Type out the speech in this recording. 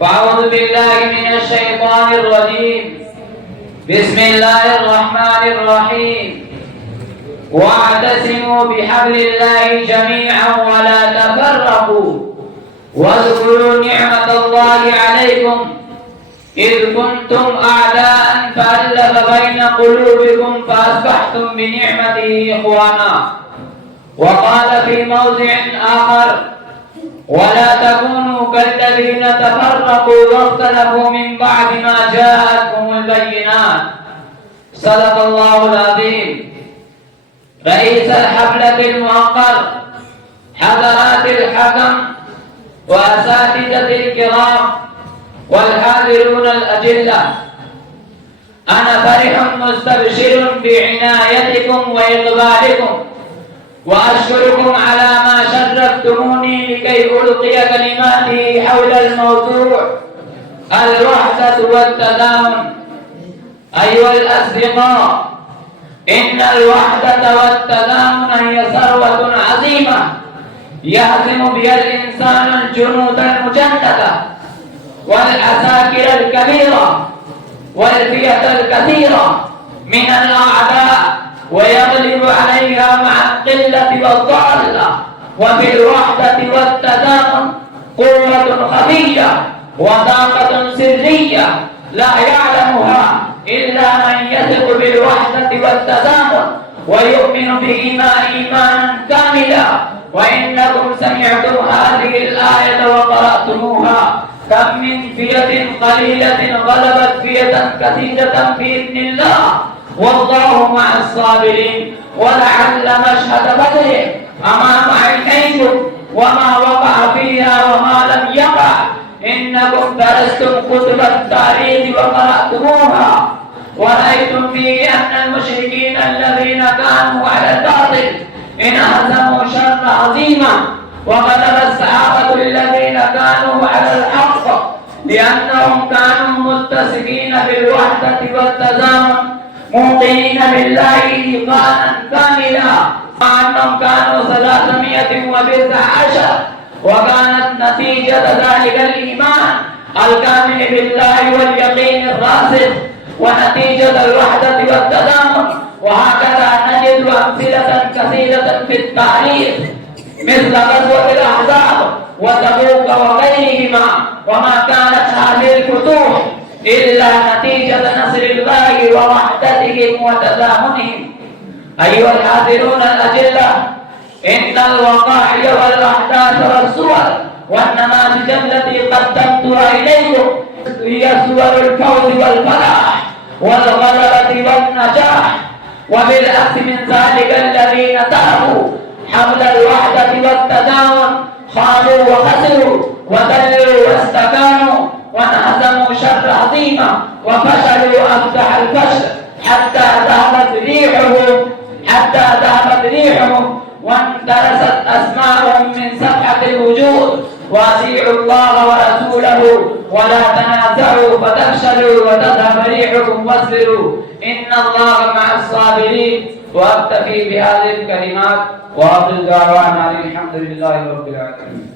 فأعوذ بالله من الشيطان الرجيم. بسم الله الرحمن الرحيم. واعتصموا بحبل الله جميعا ولا تفرقوا واذكروا نعمة الله عليكم إذ كنتم أعداء فألف بين قلوبكم فأصبحتم بنعمته إخوانا. وقال في موضع آخر: ولا تكونوا كالذين تفرقوا واختلفوا من بعد ما جاءتهم البينات. صدق الله العظيم. رئيس الحفلة الموقر، حضرات الحكم وأساتذة الكرام والحاضرون الأجلة، أنا فرح مستبشر بعنايتكم وإقبالكم، وأشكركم على ما شرفتموني لكي ألقي كلماتي حول الموضوع الوحدة والتضامن. أيها الأصدقاء، إن الوحدة والتضامن هي ثروة عظيمة يهزم بها الإنسان الجنود المجندة والعساكر الكبيرة والفئة الكثيرة من الأعداء، ويغلب عليها مع القلة والضالة. وفي الوحدة والتضامن قوة خفية وطاقة سرية لا يعلمها إلا من يثق بالوحدة والتضامن ويؤمن بهما إيمانا كاملا. وإنكم سمعتم هذه الآية وقرأتموها: كم من فئة قليلة غلبت فئة كثيرة بإذن الله والله مع الصابرين. ولعل مشهد بدر أمام عينيكم وما وقع فيها وما لم يقع. إنكم درستم كتب التاريخ وقرأتموها ورأيتم فيه أن المشركين الذين كانوا على الباطل انهزموا شر عظيما، وغلب الصحابة الذين كانوا على الحق لأنهم كانوا متسقين بالوحدة والتضامن موقنين بالله إيقانا كاملا، مع أنهم كانوا 319، وكانت نتيجة ذلك الإيمان الكامل بالله واليقين الراسخ ونتيجة الوحدة والتضامن. وهكذا نجد أمثلة كثيرة في التاريخ مثل غزوة الأحزاب وتبوك وغيرهما، وما كانت هذه الفتوح إلا نتيجة نصر الله ووحدتهم وتضامنهم. أيها الحاضرون الأجلة، إن الوقائع والأحداث والصور والنماذج التي قدمتها إليكم هي صور الفوز والفلاح والغلبة والنجاح. وبالعكس من ذلك الذين تركوا حمل الوحدة والتضامن خانوا وخسروا وذلوا واستكانوا وانهزموا شر عظيمة وفشلوا أفدح الفشل حتى ذهبت ريحهم واندرست أسماءهم من صفحة الوجود. وأطيعوا الله ورسوله ولا تنازعوا فتفشلوا وتذهب ريحكم واصبروا إن الله مع الصابرين. وأكتفي بهذه الكلمات وأقول دعوانا الحمد لله رب العالمين.